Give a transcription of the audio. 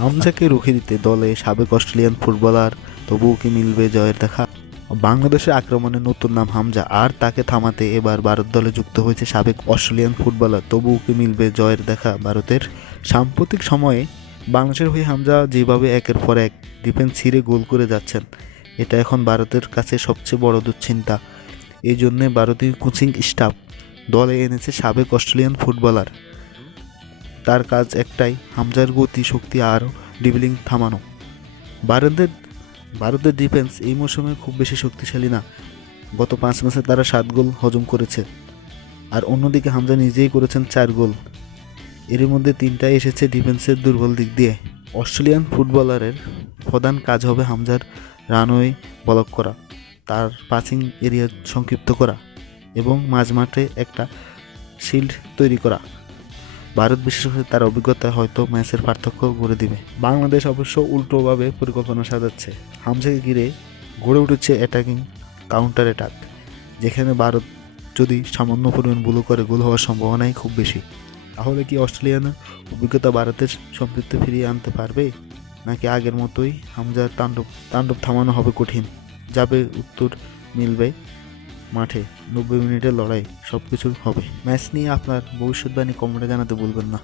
হামজাকে রুখে দিতে দলে সাবেক অস্ট্রেলিয়ান ফুটবলার, তবুও কি মিলবে জয়ের দেখা? বাংলাদেশের আক্রমণে নতুন নাম হামজা, আর তাকে থামাতে এবার ভারত দলে যুক্ত হয়েছে সাবেক অস্ট্রেলিয়ান ফুটবলার, তবুও কি মিলবে জয়ের দেখা ভারতের? সাম্প্রতিক সময়ে বাংলাদেশের হয়ে হামজা যেভাবে একের পর এক ডিফেন্স ছিঁড়ে গোল করে যাচ্ছেন, এটা এখন ভারতের কাছে সবচেয়ে বড় দুশ্চিন্তা। এই জন্যে ভারতীয় কোচিং স্টাফ দলে এনেছে সাবেক অস্ট্রেলিয়ান ফুটবলার। তার কাজ একটাই, হামজার গতি, শক্তি আর ড্রিবলিং থামানো। ভারতের ভারতের ডিফেন্স এই মৌসুমে খুব বেশি শক্তিশালী না। গত 5 ম্যাচে তারা 7 গোল হজম করেছে, আর অন্যদিকে হামজা নিজেই করেছেন 4 গোল। এর মধ্যে 3টাই এসেছে ডিফেন্সের দুর্বল দিক দিয়ে। অস্ট্রেলিয়ান ফুটবলারের প্রধান কাজ হবে হামজার রানওয়ে ব্লক করা, তার পাসিং এরিয়া সংক্ষিপ্ত করা এবং মাঝমাঠে একটা শিল্ড তৈরি করা। ভারত বিশেষ করে তার অভিজ্ঞতা হয়তো ম্যাচের পার্থক্য গড়ে দিবে। বাংলাদেশ অবশ্য উল্টোভাবে পরিকল্পনা সাজাচ্ছে। হামজাকে ঘিরে গড়ে উঠেছে অ্যাটাকিং কাউন্টার অ্যাটাক, যেখানে ভারত যদি সামান্য পরিমাণ ভুল করে গোল হওয়ার সম্ভাবনাই খুব বেশি। তাহলে কি অস্ট্রেলিয়ান অভিজ্ঞতা ভারতের সম্পৃক্তি ফিরিয়ে আনতে পারবে, নাকি আগের মতোই হামজার তাণ্ডব থামানো হবে কঠিন? যাবে উত্তর মিলবে মাঠে। 90 মিনিটের লড়াই, সব কিছু হবে। ম্যাচ নিয়ে আপনার ভবিষ্যৎবাণী কমেন্টে জানাতে ভুলবেন না।